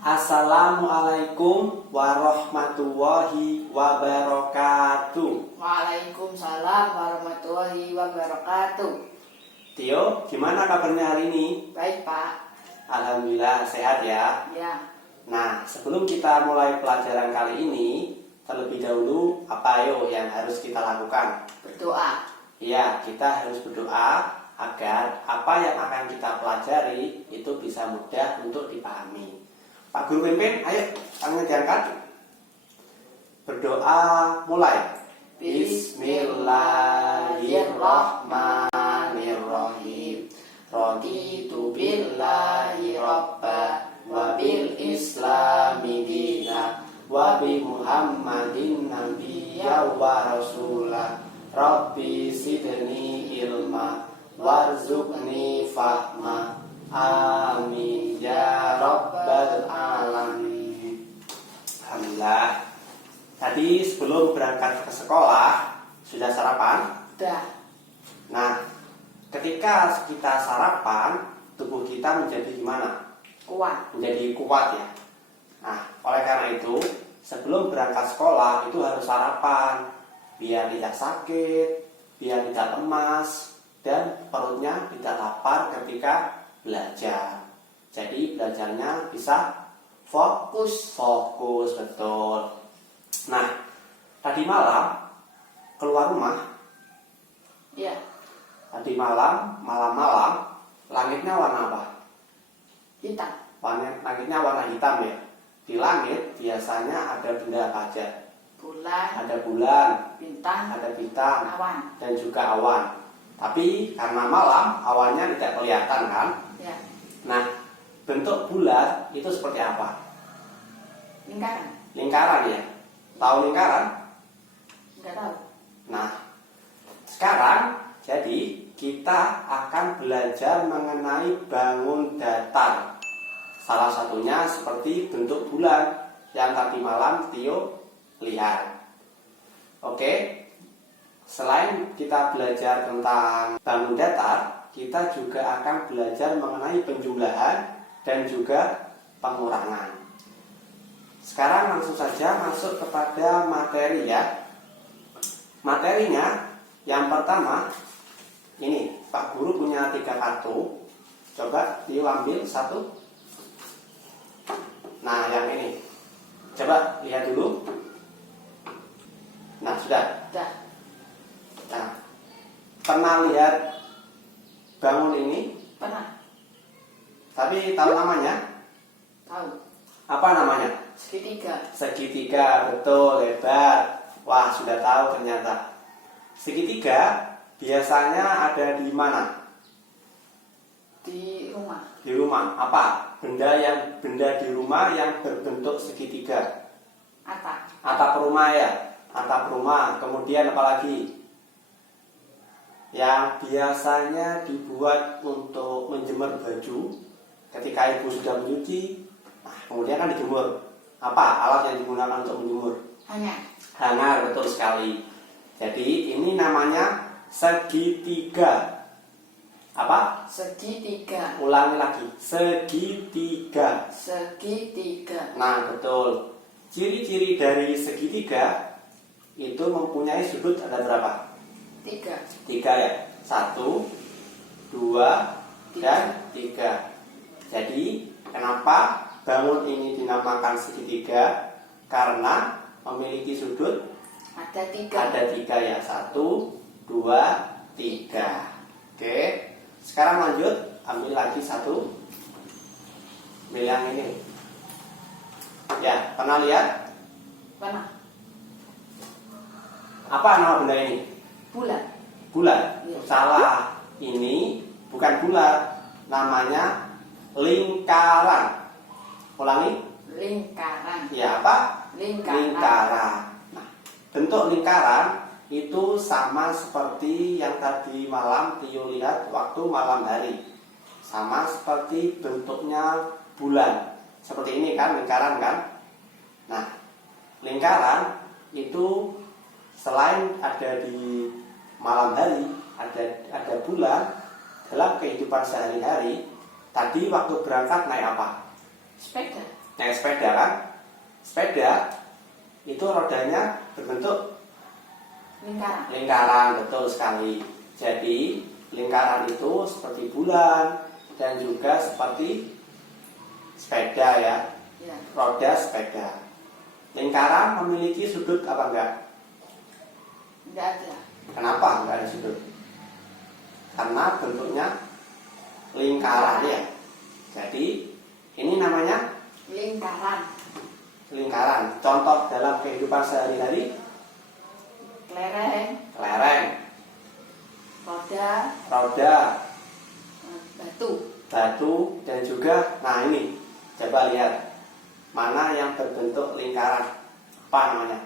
Assalamualaikum warahmatullahi wabarakatuh. Waalaikumsalam warahmatullahi wabarakatuh. Tio, gimana kabarnya hari ini? Baik, Pak. Alhamdulillah sehat ya. Ya. Nah, sebelum kita mulai pelajaran kali ini, terlebih dahulu apa yang harus kita lakukan? Berdoa. Ya, kita harus berdoa agar apa yang akan kita pelajari itu bisa mudah untuk dipahami. Pak Guru Pimpin, ayo tangannya diangkat. Berdoa mulai. Bismillahirrahmanirrahim. Raditu billahi rabba wa bil islami dina wa bi Muhammadin nabiyya wa rasulah. Rabbi sidni ilma warzuqni fahma. Amin ya rabbal alamin. Alhamdulillah. Tadi sebelum berangkat ke sekolah sudah sarapan? Sudah. Nah, ketika kita sarapan, tubuh kita menjadi gimana? Kuat. Menjadi kuat ya. Nah, oleh karena itu sebelum berangkat sekolah itu harus sarapan biar tidak sakit, biar tidak lemas, dan perutnya tidak lapar ketika belajar. Jadi belajarnya bisa fokus betul. Nah, tadi malam keluar rumah. Iya. Tadi malam langitnya warna apa? Hitam. Langitnya warna hitam ya. Di langit biasanya ada benda apa aja? Bulan. Ada bulan, Bintang. ada bintang, Awan. dan juga awan. Tapi karena malam awannya tidak kelihatan kan? Ya. Nah, bentuk bulat itu seperti apa? Lingkaran. Lingkaran ya. Tahu lingkaran? Enggak tahu. Nah, sekarang jadi kita akan belajar mengenai bangun datar. Salah satunya seperti bentuk bulan yang tadi malam Tio lihat. Oke. Selain kita belajar tentang bangun datar, kita juga akan belajar mengenai penjumlahan dan juga pengurangan. Sekarang langsung saja masuk kepada materi ya. Materinya yang pertama, ini Pak Guru punya 3 kartu. Coba diambil satu. Nah, yang ini. Coba lihat dulu. Nah, sudah. Sudah. Nah, pernah lihat bangun ini? Pernah. Tapi tahu namanya? Tahu. Apa namanya? Segitiga. Segitiga, betul, hebat. Wah, sudah tahu ternyata. Segitiga biasanya ada di mana? Di rumah. Di rumah. Apa? Benda di rumah yang berbentuk segitiga. Atap. Atap rumah ya. Atap rumah. Kemudian apa lagi? Yang biasanya dibuat untuk menjemur baju ketika ibu sudah menyuci. Nah, kemudian kan dijemur. Apa alat yang digunakan untuk menjemur? Hanger, betul sekali. Jadi ini namanya segitiga. Apa? Segitiga. Ulangi lagi, segitiga. Segitiga. Nah, betul. Ciri-ciri dari segitiga itu mempunyai sudut ada berapa? 3. 3 ya. 1, 2, dan 3. Jadi kenapa bangun ini dinamakan segitiga? Karena memiliki sudut Ada 3. ada 3 ya. 1, 2, 3. Oke. Sekarang lanjut, ambil lagi satu. Ambil yang ini. Ya, pernah lihat? Pernah. Apa nama benda ini? Bulan. Bulat. Ya. Salah. Ini bukan bulat. Namanya lingkaran. Ulangi. Lingkaran. Ya, apa? Lingkaran. Nah, bentuk lingkaran itu sama seperti yang tadi malam Tio lihat waktu malam hari. Sama seperti bentuknya bulan. Seperti ini kan lingkaran kan? Nah, lingkaran itu selain ada di malam hari, ada bulan dalam kehidupan sehari-hari. Tadi waktu berangkat naik apa? Sepeda. naik sepeda kan? Sepeda itu rodanya berbentuk Lingkaran. lingkaran, betul sekali. Jadi lingkaran itu seperti bulan dan juga seperti sepeda ya, Ya. roda sepeda. Lingkaran memiliki sudut apa enggak? Enggak ada. Kenapa enggak ada sudut? Karena bentuknya lingkaran ya. Jadi ini namanya Lingkaran. lingkaran. Contoh dalam kehidupan sehari-hari, Kelereng. kelereng, Roda. roda, Batu. batu, dan juga, nah ini, coba lihat mana yang berbentuk lingkaran. Apa namanya?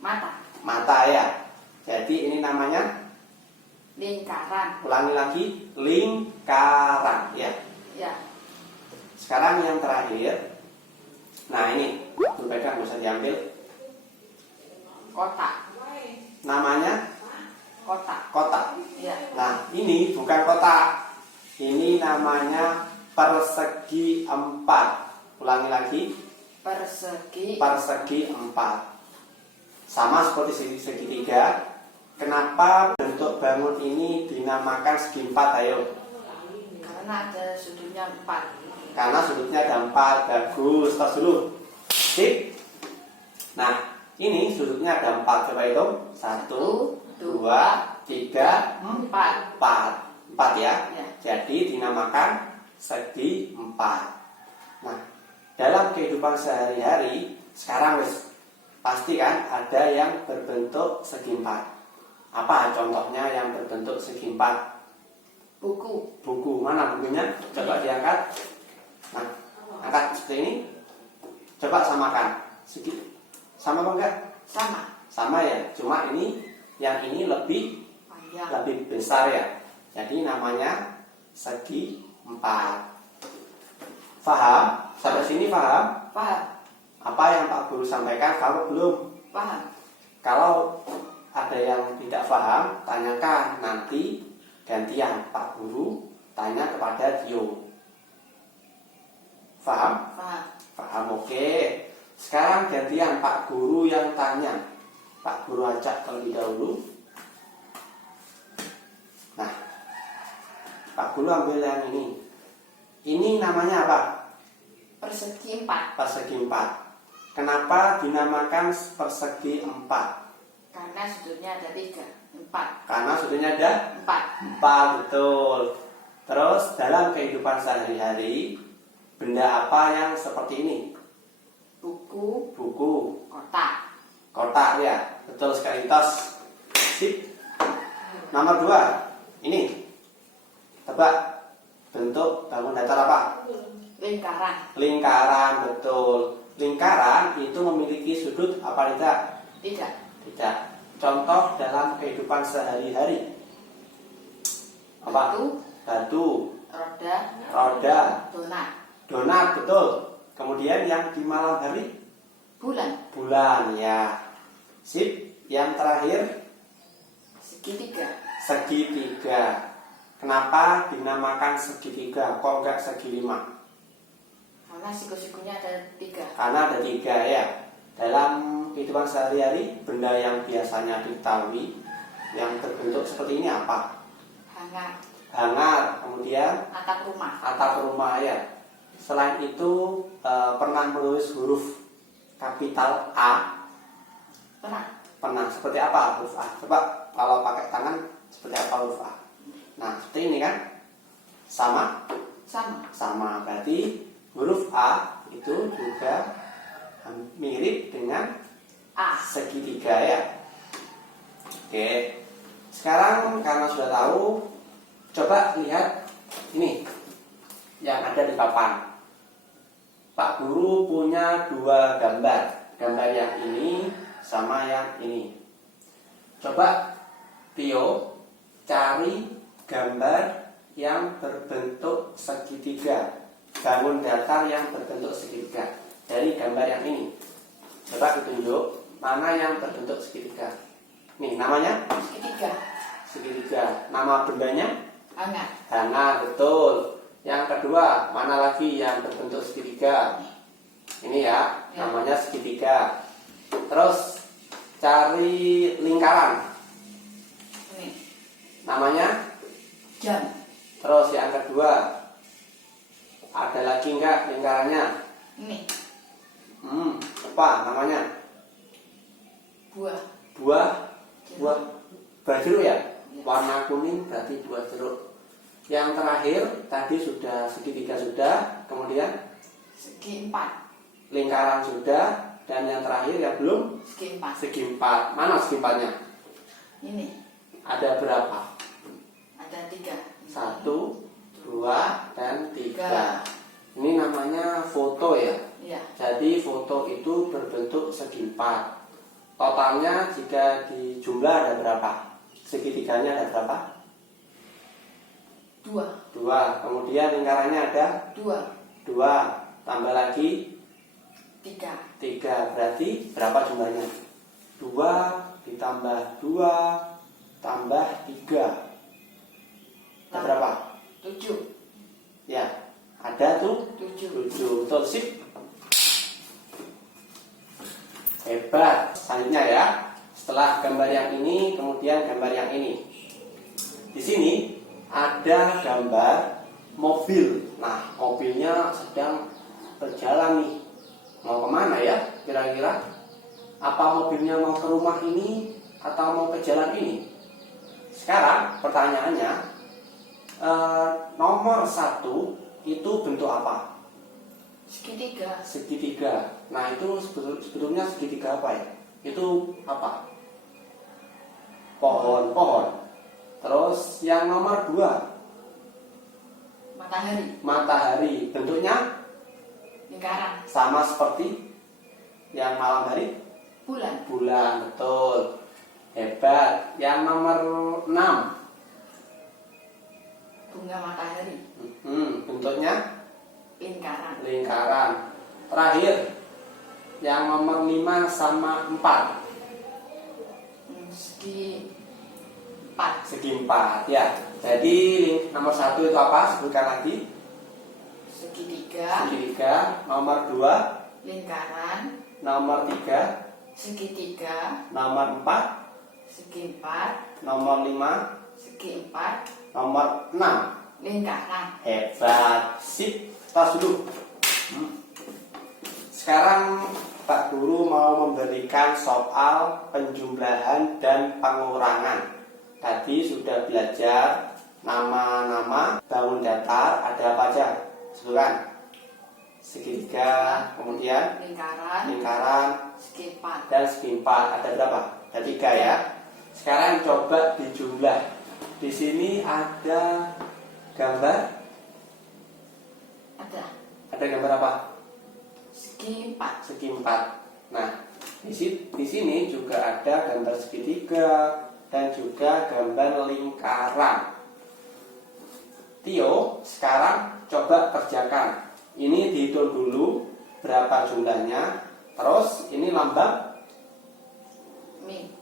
Mata. Mata ya. Jadi ini namanya, Lingkaran. ulangi lagi, lingkaran ya. Ya. Sekarang yang terakhir, nah ini, berbeda, nggak usah diambil. Kotak. Namanya Kotak. kotak. Ya. Nah ini bukan kotak, ini namanya persegi empat. Ulangi lagi, Persegi. persegi empat. Sama seperti segitiga. Kenapa bentuk bangun ini dinamakan segi empat? Ayo. Karena ada sudutnya 4. Karena sudutnya ada 4. Bagus, tos dulu. Sip. Nah ini sudutnya ada 4. Coba hitung. 1, 2, 3, 4. 4 ya. Ya. Jadi dinamakan segi 4. Nah, dalam kehidupan sehari-hari sekarang wis pasti kan ada yang berbentuk segi 4. Apa contohnya yang berbentuk segi 4? Buku. Buku. Mana bukunya? Coba diangkat. Nah, angkat seperti ini. Coba samakan. Segi sama apa enggak? Sama. Sama ya. Cuma ini yang ini lebih Panjang. besar ya. Jadi namanya segi 4. Paham? Sampai sini paham? Paham. Apa yang Pak Guru sampaikan? Kalau belum, Paham. kalau ada yang tidak paham, tanyakan, nanti gantian Pak Guru tanya kepada Dio. Paham? Paham. Paham, oke. Sekarang gantian Pak Guru yang tanya. Pak Guru ajak terlebih dahulu. Nah, Pak Guru ambil yang ini. Ini namanya apa? Persegi 4. Persegi 4. Kenapa dinamakan persegi 4? Karena sudutnya ada 3. 4. Karena sudutnya ada 4. 4, betul. Terus dalam kehidupan sehari-hari, benda apa yang seperti ini? Buku. Buku, Kotak. kotak ya, betul sekali. Tos. Sip. Nomor 2, ini. Tebak bentuk bangun datar apa? Lingkaran. Lingkaran, betul. Lingkaran itu memiliki sudut apa tidak? Tidak. Tidak. Contoh dalam kehidupan sehari-hari. Apa? Batu. Batu, Roda. roda, Donat. donat, betul. Kemudian yang di malam hari, Bulan. bulan ya. Sip. Yang terakhir, Segitiga. segitiga. Kenapa dinamakan segitiga? Kok enggak segi 5? Karena siku-sikunya ada 3. Karena ada 3 ya. Dalam kehidupan sehari-hari, benda yang biasanya diketahui yang terbentuk seperti ini apa? Hangat. Hangat. Kemudian Atap rumah. atap rumah ya. Selain itu pernah menulis huruf kapital A? Pernah. Pernah. Seperti apa huruf A? Coba kalau pakai tangan seperti apa huruf A? Nah, seperti ini kan? Sama? Sama. Sama. Berarti huruf A itu juga mirip dengan A. segitiga ya. Oke. Sekarang karena sudah tahu, coba lihat ini yang ada di papan. Pak Guru punya 2 gambar. Gambar yang ini sama yang ini. Coba Tio cari gambar yang berbentuk segitiga. Bangun datar yang berbentuk segitiga. Dari gambar yang ini. Coba ditunjuk mana yang berbentuk segitiga. Nih namanya Segitiga. segitiga. Nama bendanya Hangat. hangat, betul. Yang kedua, mana lagi yang berbentuk segitiga? Ini ya, Ya. namanya segitiga. Terus cari lingkaran, Ini namanya. jam. Terus yang kedua, ada lagi enggak lingkarannya? Ini Apa namanya? buah. Buah, Jeruk. buah jeruk ya? Ya. Warna kuning berarti buah jeruk. Yang terakhir tadi sudah segitiga sudah, kemudian Segi 4. lingkaran sudah, dan yang terakhir yang belum Segi 4. segi 4. Mana segi 4-nya? Ini Ada berapa? ada 3. 1, 2, dan 3. Ini namanya foto ya. Iya. Jadi foto itu berbentuk segi 4. Totalnya jika dijumlah ada berapa? Segitiganya ada berapa? 2. 2. Kemudian lingkarannya ada 2. 2. Tambah lagi 3. 3. Berarti berapa jumlahnya? 2 ditambah 2 tambah 3. Ada berapa? 7. Ya, ada tuh 7. 7. Betul, sip. Hebat. Selanjutnya ya, setelah gambar yang ini, kemudian gambar yang ini. Di sini ada gambar mobil. Nah, mobilnya sedang berjalan nih. Mau kemana ya kira-kira? Apa mobilnya mau ke rumah ini atau mau ke jalan ini? Sekarang pertanyaannya, nomor 1 itu bentuk apa? Segitiga. Segitiga. Nah, itu sebetulnya segitiga apa ya? Itu apa? Pohon. Terus yang nomor 2, Matahari. matahari. Bentuknya Lingkaran. sama seperti yang malam hari. Bulan. Bulan, betul. Hebat. Yang nomor 6, Bunga matahari. bentuknya Lingkaran. lingkaran. Terakhir, yang nomor 5 sama 4. Segi 4. Segi 4 ya. Jadi nomor 1 itu apa? Sebutkan lagi. Segitiga. Segitiga. Nomor 2, Lingkaran. nomor 3, Segitiga. nomor 4, Segi 4. nomor 5, Segi 4. nomor 6. Lingkaran. Hebat. Sip. Tas dulu. Sekarang Pak Guru mau memberikan soal penjumlahan dan pengurangan. Tadi sudah belajar nama-nama bangun datar, ada apa aja? Sebutkan. Segitiga, kemudian lingkaran, Segi 4. dan segi 4. Ada berapa? Ada 3 ya. Sekarang coba dijumlah. Di sini ada gambar. Ada. Ada gambar apa? Segi 4. Segi 4. Nah, di sini juga ada gambar segitiga dan juga gambar lingkaran. Tio, sekarang coba kerjakan. Ini dihitung dulu berapa jumlahnya. Terus ini lambang Mi.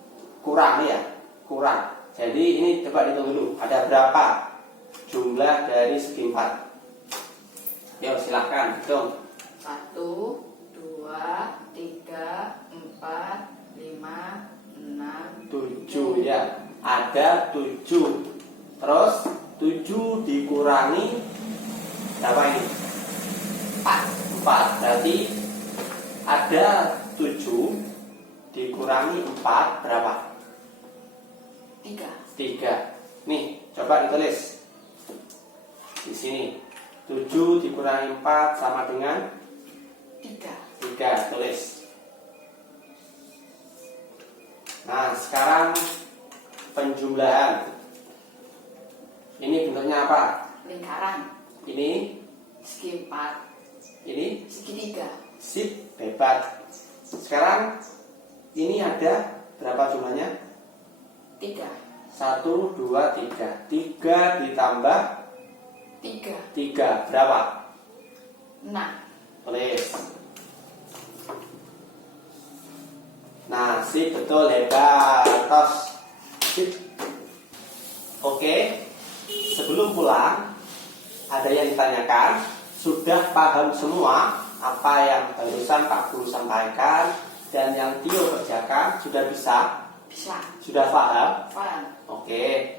kurang ya, kurang. Jadi ini coba dihitung dulu. Ada berapa jumlah dari segi 4? Yuk silahkan hitung. 1, 2, 3, 4, 5, 6, 7 ya. Ada 7. Terus 7 dikurangi berapa ini? 4. Berarti ada 7 dikurangi 4 berapa? 3. 3. Nih, coba ditulis. Di sini 7 dikurangi 4 sama dengan 3. 3. Tulis. Nah, sekarang penjumlahan. Ini bentuknya apa? Lingkaran. Ini, Segi 4. ini. Segitiga. Sip, hebat. Sekarang ini ada berapa jumlahnya? 3. 1, 2, 3. 3 ditambah 3. 3 berapa? 6. Tulis. Nah, sip, betul, hebat. Tos. Sip. Oke. Sebelum pulang, ada yang ditanyakan. Sudah paham semua apa yang barusan Pak Guru sampaikan dan yang Tio kerjakan sudah bisa? Bisa. Sudah paham? Paham. Oke.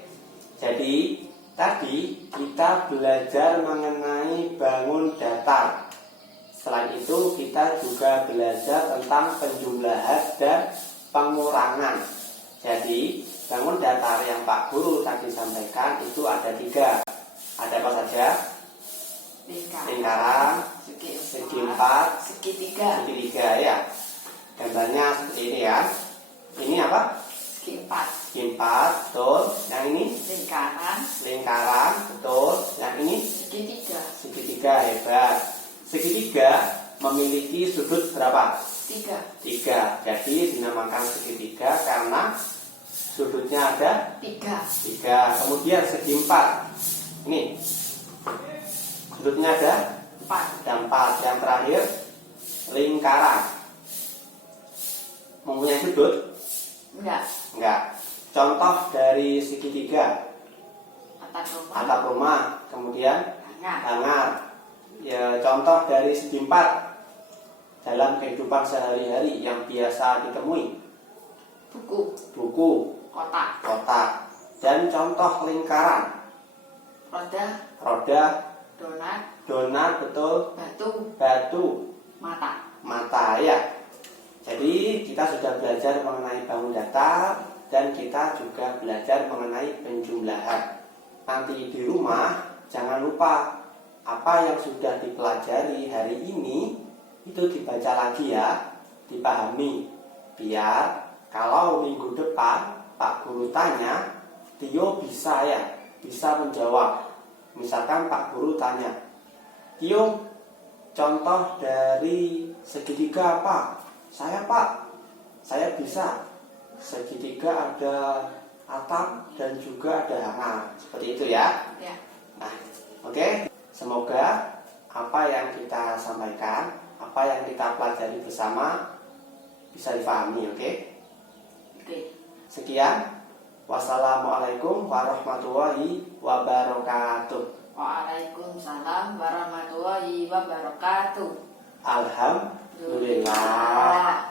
Jadi tadi kita belajar mengenai bangun datar. Selain itu kita juga belajar tentang penjumlahan dan pengurangan. Jadi bangun datar yang Pak Guru tadi sampaikan itu ada 3. Ada apa saja? Lingkaran, segi 4, segitiga. segitiga ya. Gambarnya seperti ini ya. Ini apa? Segi 4. Segi 4, betul. Yang ini? Lingkaran, betul. Yang ini? Segitiga. Segitiga, hebat. Segitiga memiliki sudut berapa? 3. Jadi dinamakan segitiga karena sudutnya ada 3. Kemudian segi 4. Ini sudutnya ada 4. Yang terakhir lingkaran mempunyai sudut? Enggak. Contoh dari segitiga: atap rumah, kemudian hangar. Ya, contoh dari segi 4 dalam kehidupan sehari-hari yang biasa ditemui: buku, kotak. Dan contoh lingkaran: roda, donat, betul, batu, mata ya. Jadi kita sudah belajar mengenai bangun datar dan kita juga belajar mengenai penjumlahan. Nanti di rumah jangan lupa apa yang sudah dipelajari hari ini itu dibaca lagi ya, dipahami, biar kalau minggu depan Pak Guru tanya, Tio bisa menjawab. Misalkan Pak Guru tanya, Tio, contoh dari segitiga apa? Saya bisa. Segitiga ada atap dan juga ada hangar. Seperti itu ya. Nah, oke. Semoga apa yang kita sampaikan, apa yang kita pelajari bersama bisa dipahami, oke? Sekian. Wassalamualaikum warahmatullahi wabarakatuh. Waalaikumsalam warahmatullahi wabarakatuh. Alhamdulillah.